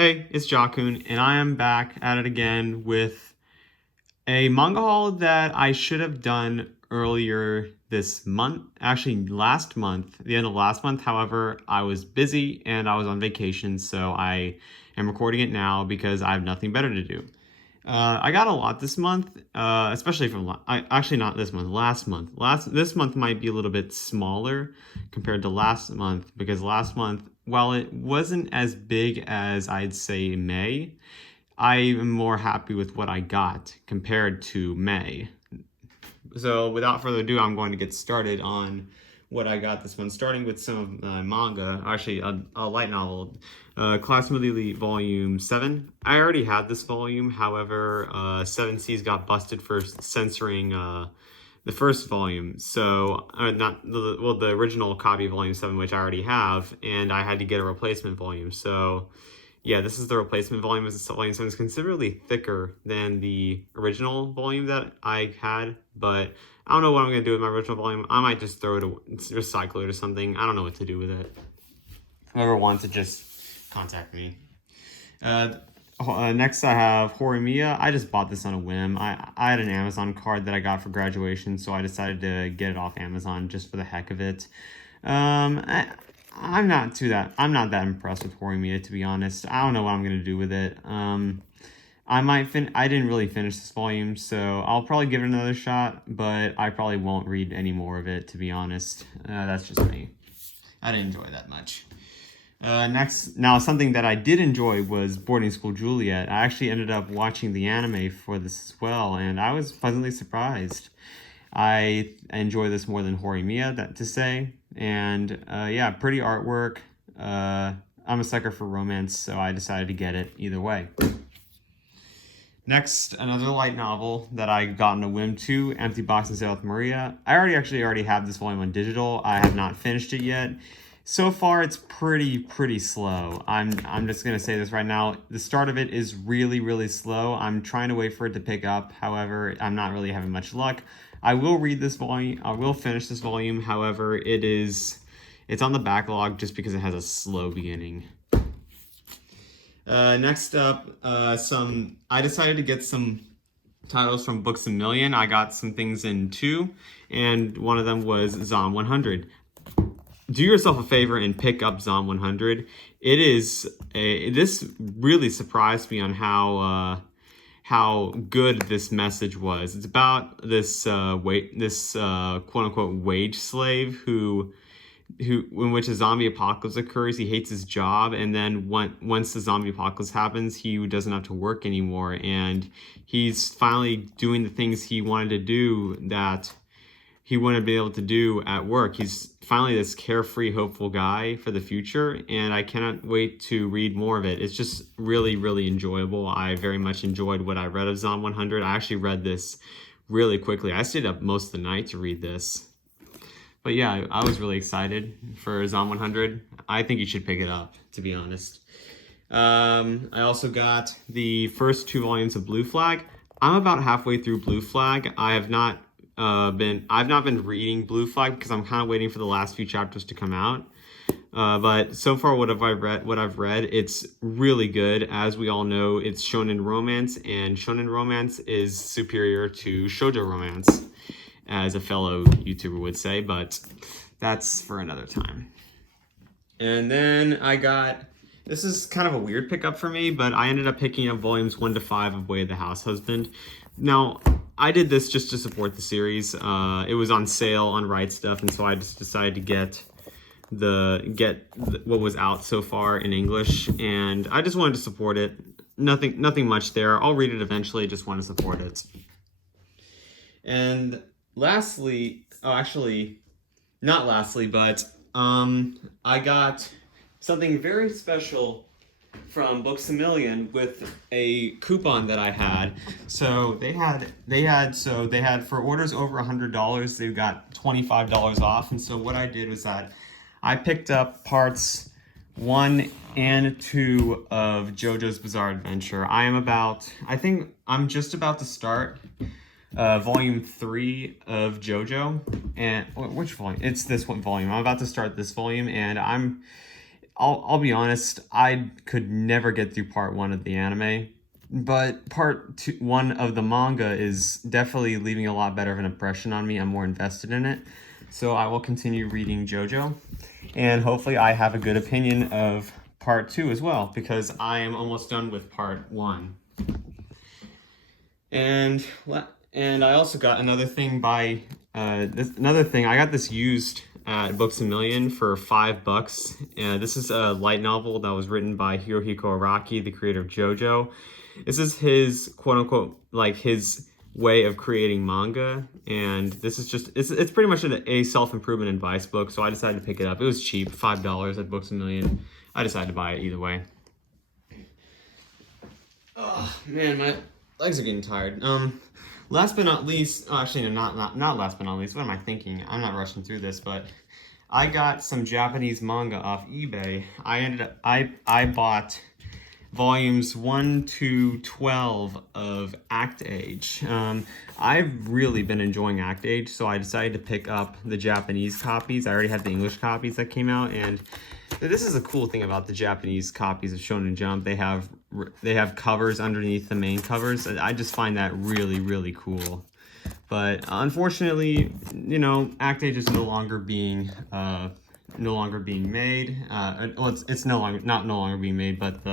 Hey, it's Jakun, and I am back at it again with a manga haul that I should have done earlier this month. Actually, last month, the end of last month. However, I was busy and I was on vacation, so I am recording it now because I have nothing better to do. I got a lot this month, especially from actually not this month, last month. This month might be a little bit smaller compared to last month because last month, while it wasn't as big as I'd say May, I am more happy with what I got compared to May. So without further ado, I'm going to get started on what I got this one, starting with some of my manga, actually a light novel, Classroom of the Elite Volume 7. I already had this volume, however, 7C's got busted for censoring the first volume, so, the original copy of Volume 7, which I already have, and I had to get a replacement volume, so yeah, this is the replacement volume. Volume 7 is considerably thicker than the original volume that I had, but I don't know what I'm going to do with my original volume. I might just throw it, recycle it or something. I don't know what to do with it. Whoever wants it, just contact me. Next I have Horimiya. I just bought this on a whim. I had an Amazon card that I got for graduation, so I decided to get it off Amazon just for the heck of it. I'm not that impressed with Horimiya, to be honest. I don't know what I'm gonna do with it. I didn't really finish this volume, so I'll probably give it another shot, but I probably won't read any more of it, to be honest. That's just me. I didn't enjoy that much. Now something that I did enjoy was Boarding School Juliet. I actually ended up watching the anime for this as well, and I was pleasantly surprised. I enjoy this more than Horimiya, that to say. And yeah, pretty artwork. I'm a sucker for romance, so I decided to get it either way. Next, another light novel that I got in a whim to, Empty Box and Zeroth Maria. I already have this volume on digital. I have not finished it yet. So far, it's pretty slow. I'm just gonna say this right now. The start of it is really slow. I'm trying to wait for it to pick up. However, I'm not really having much luck. I will read this volume. I will finish this volume. However, it's on the backlog just because it has a slow beginning. Next up, I decided to get some titles from Books A Million. I got some things in 2, and one of them was Zom 100. Do yourself a favor and pick up Zom 100. This really surprised me on how good this message was. It's about this quote unquote wage slave who in which a zombie apocalypse occurs. He hates his job, and then once the zombie apocalypse happens, he doesn't have to work anymore, and he's finally doing the things he wanted to do that he wouldn't be able to do at work. He's finally this carefree, hopeful guy for the future, and I cannot wait to read more of it. It's just really enjoyable. I very much enjoyed what I read of Zom 100. I actually read this really quickly. I stayed up most of the night to read this. But yeah, I was really excited for Zom 100. I think you should pick it up, to be honest. I also got the first 2 volumes of Blue Flag. I'm about halfway through Blue Flag. I've not been reading Blue Flag because I'm kind of waiting for the last few chapters to come out. But so far, what I've read, it's really good. As we all know, it's shonen romance, and shonen romance is superior to shoujo romance, as a fellow YouTuber would say, but that's for another time. And then this is kind of a weird pickup for me, but I ended up picking up volumes 1 to 5 of Way of the Househusband. Now, I did this just to support the series. It was on sale on Right Stuff, and so I just decided to get what was out so far in English, and I just wanted to support it. Nothing much there. I'll read it eventually. Just want to support it. And lastly, not lastly, but I got something very special from Books A Million with a coupon that I had. So they had for orders over $100, they got $25 off. And so what I did was that I picked up parts 1 and 2 of JoJo's Bizarre Adventure. I think I'm just about to start volume 3 of JoJo. And which volume? It's this one volume. I'm about to start this volume, and I'll be honest, I could never get through part 1 of the anime, but part 1 of the manga is definitely leaving a lot better of an impression on me. I'm more invested in it, so I will continue reading JoJo, and hopefully I have a good opinion of part 2 as well, because I am almost done with part 1. And I also got another thing by I got this used at Books A Million for $5. This is a light novel that was written by Hirohiko Araki, the creator of JoJo. This is his quote-unquote, like, his way of creating manga, and this is just, it's pretty much a self-improvement advice book, so I decided to pick it up. It was cheap, $5 at Books A Million. I decided to buy it either way. Oh man, my legs are getting tired. Last but not least, actually, no, not last but not least. What am I thinking? I'm not rushing through this, but I got some Japanese manga off eBay. I bought volumes 1 to 12 of Act Age. I've really been enjoying Act Age, so I decided to pick up the Japanese copies. I already had the English copies that came out, and this is a cool thing about the Japanese copies of Shonen Jump. They have covers underneath the main covers. I just find that really, really cool. But unfortunately, you know, Act Age is no longer being made. Well, it's no longer being made, but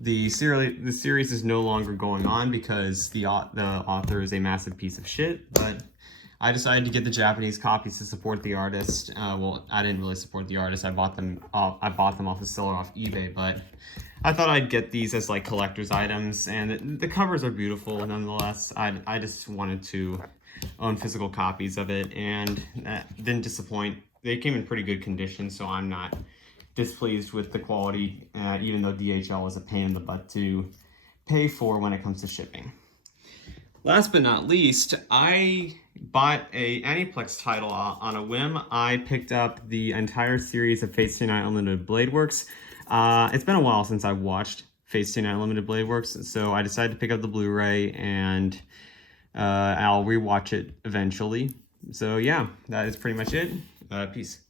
the series is no longer going on because the author is a massive piece of shit. But I decided to get the Japanese copies to support the artist. Well, I didn't really support the artist. I bought them off the seller off eBay, but I thought I'd get these as like collector's items, and the covers are beautiful nonetheless. I just wanted to own physical copies of it, and that didn't disappoint. They came in pretty good condition, so I'm not displeased with the quality, even though DHL was a pain in the butt to pay for when it comes to shipping. Last but not least, I bought a Aniplex title on a whim. I picked up the entire series of Fate Stay Night Unlimited Blade Works. It's been a while since I've watched Fate Stay Night Unlimited Blade Works, so I decided to pick up the Blu-ray, and I'll rewatch it eventually. So yeah, that is pretty much it. Peace.